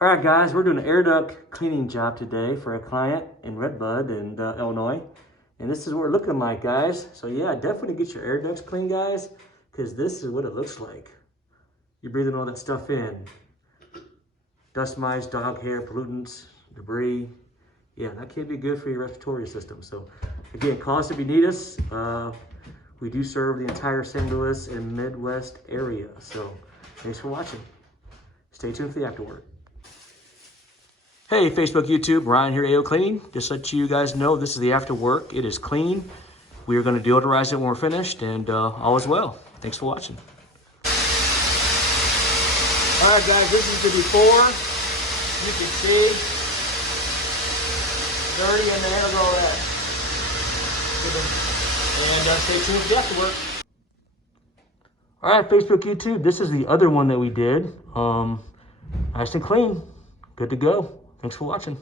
All right, guys, we're doing an air duct cleaning job today for a client in Redbud in Illinois. And this is what we're looking like, guys. So yeah, definitely get your air ducts clean, guys, because this is what it looks like. You're breathing all that stuff in. Dust mites, dog hair, pollutants, debris. Yeah, that can be good for your respiratory system. So again, call us if you need us. We do serve the entire St. Louis and Midwest area. So thanks for watching. Stay tuned for the afterword. Hey, Facebook, YouTube, Ryan here, AO Cleaning. Just to let you guys know, this is the after work. It is clean. We are going to deodorize it when we're finished, and all is well. Thanks for watching. All right, guys, this is the before. You can see dirty and the end of all that. And stay tuned for the after work. All right, Facebook, YouTube, this is the other one that we did. Nice and clean. Good to go. Thanks for watching.